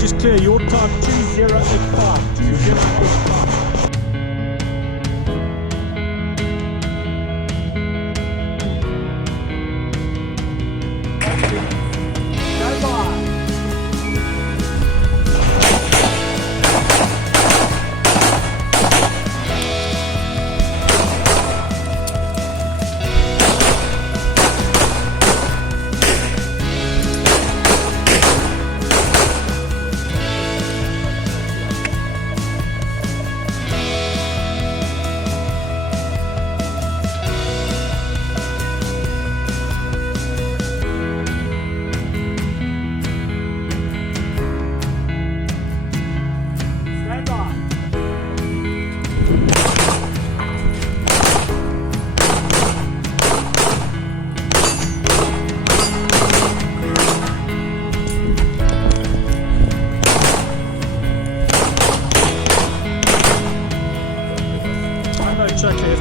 Range is clear. Your time 2085. 2085.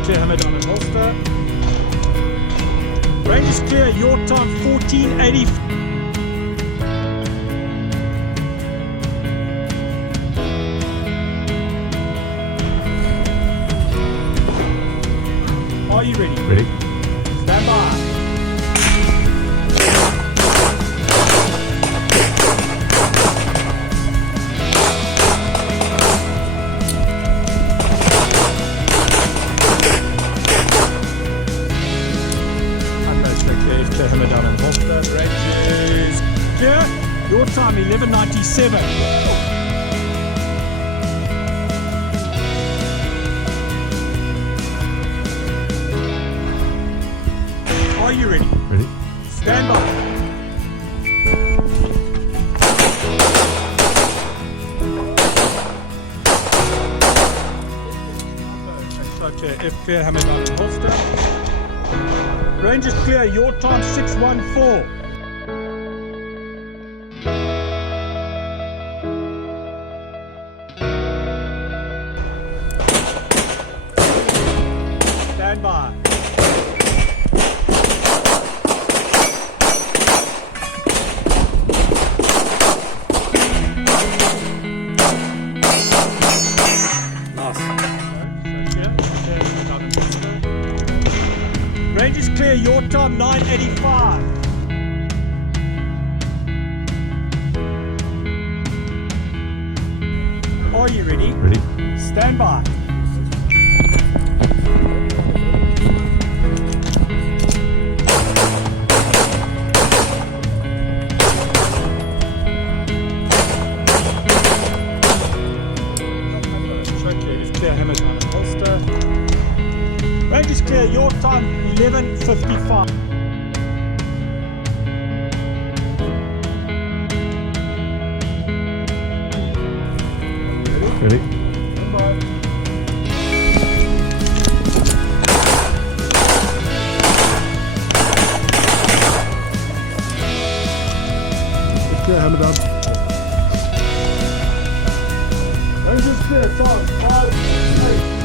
Clear, hammer down and holster. Range is clear, your time 1480. Are you ready? Ready. Stand by. Hammer down and holster. Range is clear. Your time 1197. Are you ready? Ready. Stand by. Okay, F clear, hammer down and holster. Range is clear, your time 614. Stand by. Range is clear, your time 985. Are you ready? Ready. Stand by. Okay, it's clear, hammer down and holster. Range is clear, your time 1155. Ready. Clear, hammer down. Range is clear, time 568.